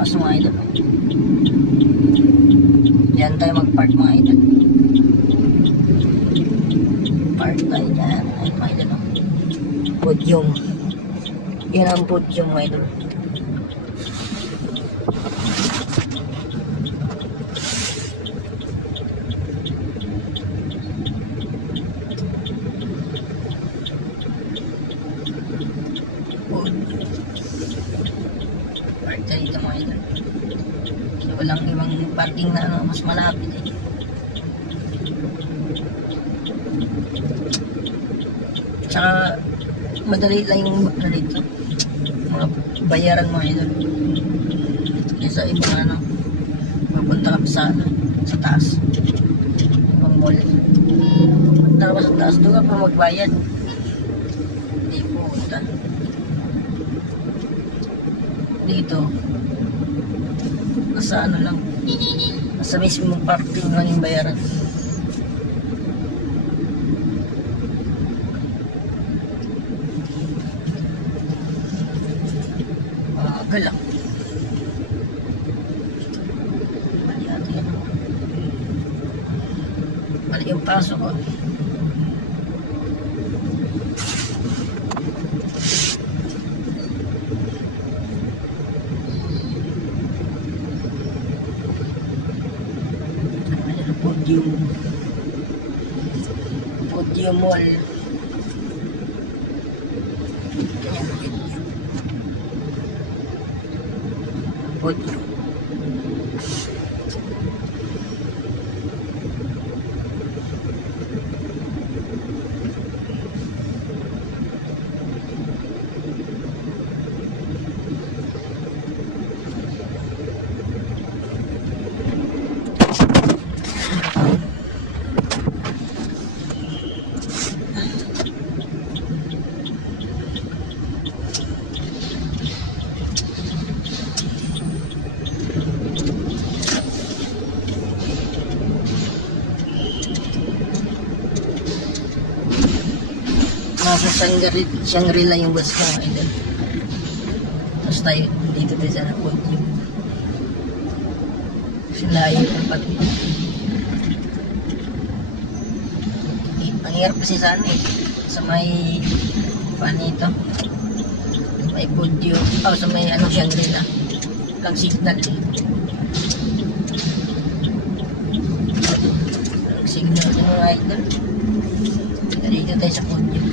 taas mga idol. Diyan tayo mag-park mga idol. Park tayo dyan. Ay mga idol. Podium. Yan ang podium mga idol. Park tayo dito mga idol. So, walang ibang parking na ano, mas malapit eh. Tsaka madali lang yung ano dito, mga bayaran mga idol. Kaysa ibang ano, mapunta kami sa ano, sa taas, ibang mall. Punta ka pa sa taas, doon ka pa magbayad. Hindi po punta dito, nasa ano lang, nasa mismong parking lang yung bayaran. Galak. Mali ate yan. Mali yung paso ko. Podium Mall. Podium. Nasa Shangri-La yung bus ko mga idol. Tapos tayo dito tayo sa Podium. Sila yung tempat. Ang hirap kasi sana eh. Sa may panito. May Podium. O sa may ano Shangri-La. Lang signal eh. Lang signal yung mga idol. Dito tayo sa Podium.